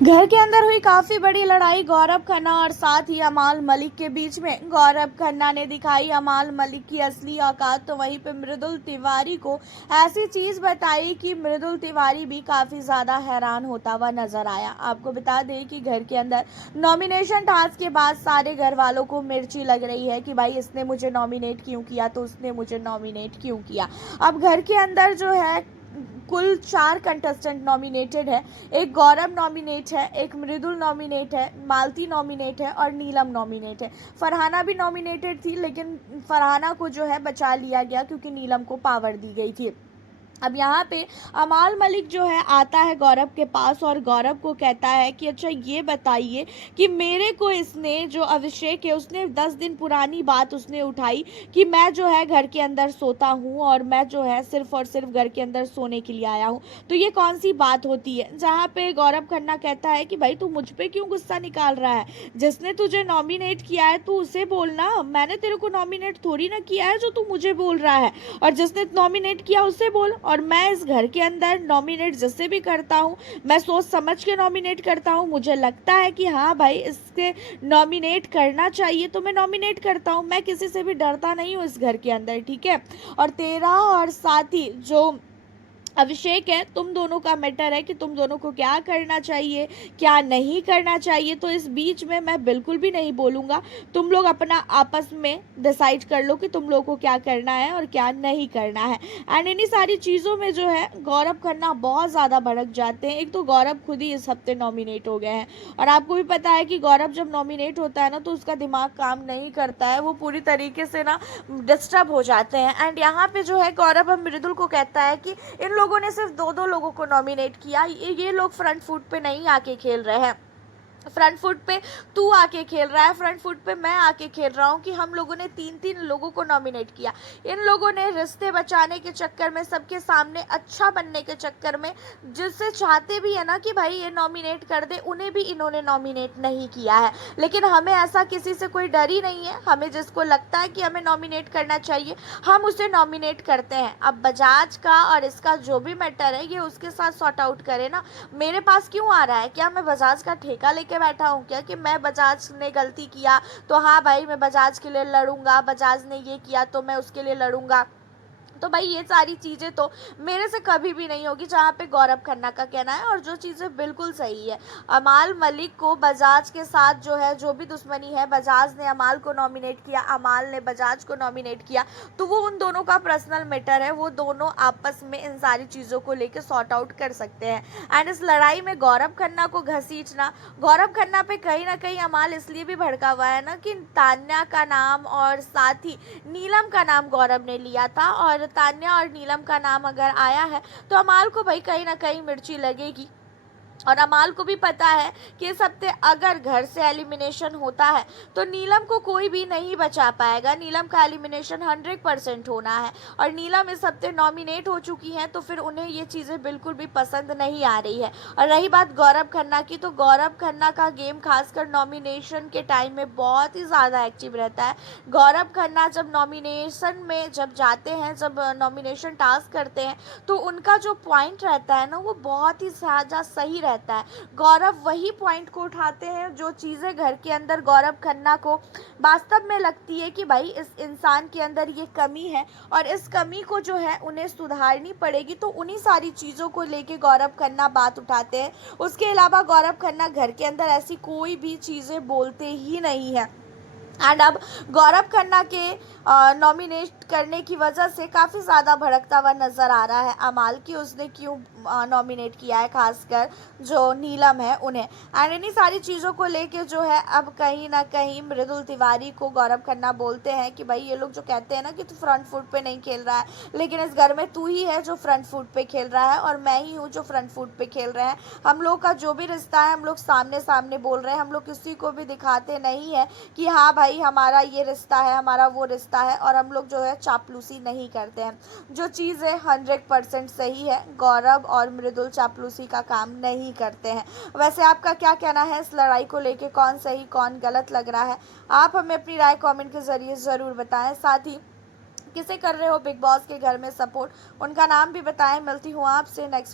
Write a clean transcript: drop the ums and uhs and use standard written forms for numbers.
घर के अंदर हुई काफी बड़ी लड़ाई गौरव खन्ना और साथ ही अमाल मलिक के बीच में। गौरव खन्ना ने दिखाई अमाल मलिक की असली औकात, तो वहीं पे मृदुल तिवारी को ऐसी चीज बताई कि मृदुल तिवारी भी काफी ज्यादा हैरान होता हुआ नजर आया। आपको बता दें कि घर के अंदर नॉमिनेशन टास्क के बाद सारे घर वालों को मिर्ची लग रही है कि भाई इसने मुझे नॉमिनेट क्यों किया, तो उसने मुझे नॉमिनेट क्यों किया। अब घर के अंदर जो है कुल 4 कंटेस्टेंट नॉमिनेटेड है। एक गौरव नॉमिनेट है, एक मृदुल नॉमिनेट है, मालती नॉमिनेट है और नीलम नॉमिनेट है। फरहाना भी नॉमिनेटेड थी, लेकिन फरहाना को जो है बचा लिया गया क्योंकि नीलम को पावर दी गई थी। अब यहाँ पे अमाल मलिक जो है आता है गौरव के पास और गौरव को कहता है कि अच्छा ये बताइए कि मेरे को इसने जो अभिषेक है उसने 10 दिन पुरानी बात उसने उठाई कि मैं जो है घर के अंदर सोता हूँ और मैं जो है सिर्फ और सिर्फ घर के अंदर सोने के लिए आया हूँ, तो ये कौन सी बात होती है। जहाँ पे गौरव खन्ना कहता है कि भाई तू मुझ पे क्यों गुस्सा निकाल रहा है, जिसने तुझे नॉमिनेट किया है तू उसे बोलना, मैंने तेरे को नॉमिनेट थोड़ी ना किया है जो तू मुझे बोल रहा है, और जिसने नॉमिनेट किया उसे बोल। और मैं इस घर के अंदर नॉमिनेट जिससे भी करता हूँ मैं सोच समझ के नॉमिनेट करता हूँ, मुझे लगता है कि हाँ भाई इसके नॉमिनेट करना चाहिए तो मैं नॉमिनेट करता हूँ, मैं किसी से भी डरता नहीं हूँ इस घर के अंदर, ठीक है। और तेरा और साथी जो अभिषेक है, तुम दोनों का मैटर है कि तुम दोनों को क्या करना चाहिए क्या नहीं करना चाहिए, तो इस बीच में मैं बिल्कुल भी नहीं बोलूँगा। तुम लोग अपना आपस में डिसाइड कर लो कि तुम लोगों को क्या करना है और क्या नहीं करना है। एंड इन्हीं सारी चीज़ों में जो है गौरव खन्ना बहुत ज़्यादा भड़क जाते हैं। एक तो गौरव खुद ही इस हफ्ते नॉमिनेट हो गए हैं और आपको भी पता है कि गौरव जब नॉमिनेट होता है ना तो उसका दिमाग काम नहीं करता है, वो पूरी तरीके से ना डिस्टर्ब हो जाते हैं। एंड यहाँ पे जो है गौरव अब मृदुल को कहता है कि इन लोगों ने सिर्फ दो दो लोगों को नॉमिनेट किया, ये लोग फ्रंट फुट पे नहीं आके खेल रहे हैं, फ्रंट फुट पे तू आके खेल रहा है, फ्रंट फुट पे मैं आके खेल रहा हूँ कि हम लोगों ने 3-3 लोगों को नॉमिनेट किया। इन लोगों ने रिश्ते बचाने के चक्कर में, सबके सामने अच्छा बनने के चक्कर में, जिससे चाहते भी है ना कि भाई ये नॉमिनेट कर दे, उन्हें भी इन्होंने नॉमिनेट नहीं किया है। लेकिन हमें ऐसा किसी से कोई डर ही नहीं है, हमें जिसको लगता है कि हमें नॉमिनेट करना चाहिए हम उसे नॉमिनेट करते हैं। अब बजाज का और इसका जो भी मैटर है ये उसके साथ सॉर्ट आउट करे ना, मेरे पास क्यों आ रहा है, क्या मैं बजाज का ठेका लेके बैठा हूँ क्या कि मैं बजाज ने गलती किया तो हाँ भाई मैं बजाज के लिए लड़ूंगा, बजाज ने ये किया तो मैं उसके लिए लड़ूंगा। तो भाई ये सारी चीज़ें तो मेरे से कभी भी नहीं होगी, जहाँ पे गौरव खन्ना का कहना है और जो चीज़ें बिल्कुल सही है। अमाल मलिक को बजाज के साथ जो है जो भी दुश्मनी है, बजाज ने अमाल को नॉमिनेट किया, अमाल ने बजाज को नॉमिनेट किया, तो वो उन दोनों का पर्सनल मैटर है, वो दोनों आपस में इन सारी चीज़ों को लेकर सॉर्ट आउट कर सकते हैं। एंड इस लड़ाई में गौरव खन्ना को घसीटना, गौरव खन्ना पे कहीं ना कहीं अमाल इसलिए भी भड़का हुआ है ना कि तान्या का नाम और साथ ही नीलम का नाम गौरव ने लिया था, और तान्या और नीलम का नाम अगर आया है तो अमाल को भाई कहीं ना कहीं मिर्ची लगेगी। और अमाल को भी पता है कि इस हफ्ते अगर घर से एलिमिनेशन होता है तो नीलम को कोई भी नहीं बचा पाएगा, नीलम का एलिमिनेशन 100% होना है, और नीलम इस हफ्ते नॉमिनेट हो चुकी हैं तो फिर उन्हें ये चीज़ें बिल्कुल भी पसंद नहीं आ रही है। और रही बात गौरव खन्ना की, तो गौरव खन्ना का गेम खासकर नॉमिनेशन के टाइम में बहुत ही ज़्यादा एक्टिव रहता है। गौरव खन्ना जब नॉमिनेशन में जब जाते हैं, जब नॉमिनेशन टास्क करते हैं, तो उनका जो पॉइंट रहता है ना वो बहुत ही ज़्यादा सही रहता है। गौरव वही पॉइंट को उठाते हैं जो चीज़ें घर के अंदर गौरव खन्ना को वास्तव में लगती है कि भाई इस इंसान के अंदर ये कमी है और इस कमी को जो है उन्हें सुधारनी पड़ेगी, तो उन्हीं सारी चीज़ों को लेके गौरव खन्ना बात उठाते हैं। उसके अलावा गौरव खन्ना घर के अंदर ऐसी कोई भी चीज़ें बोलते ही नहीं है। एंड अब गौरव खन्ना के नॉमिनेट करने की वजह से काफ़ी ज़्यादा भड़कता हुआ नज़र आ रहा है अमाल की, उसने क्यों नॉमिनेट किया है, खासकर जो नीलम है उन्हें। एंड इन्हीं सारी चीज़ों को लेके जो है अब कहीं ना कहीं मृदुल तिवारी को गौरव खन्ना बोलते हैं कि भाई ये लोग जो कहते हैं ना कि तू फ्रंट फुट पे नहीं खेल रहा है, लेकिन इस घर में तू ही है जो फ्रंट फुट पे खेल रहा है और मैं ही हूँ जो फ्रंट फुट पे खेल रहे हैं। हम लोग का जो भी रिश्ता है हम लोग सामने सामने बोल रहे हैं, हम लोग किसी को भी दिखाते नहीं है कि हाँ भाई हमारा ये रिश्ता है, हमारा वो रिश्ता है, और हम लोग जो है चापलूसी नहीं करते हैं। जो चीज़ है 100% सही है, गौरव और मृदुल चापलूसी का काम नहीं करते हैं। वैसे आपका क्या कहना है इस लड़ाई को लेके, कौन सही कौन गलत लग रहा है, आप हमें अपनी राय कमेंट के ज़रिए ज़रूर बताएं। साथ ही किसे कर रहे हो बिग बॉस के घर में सपोर्ट, उनका नाम भी बताएं। मिलती हूँ आपसे नेक्स्ट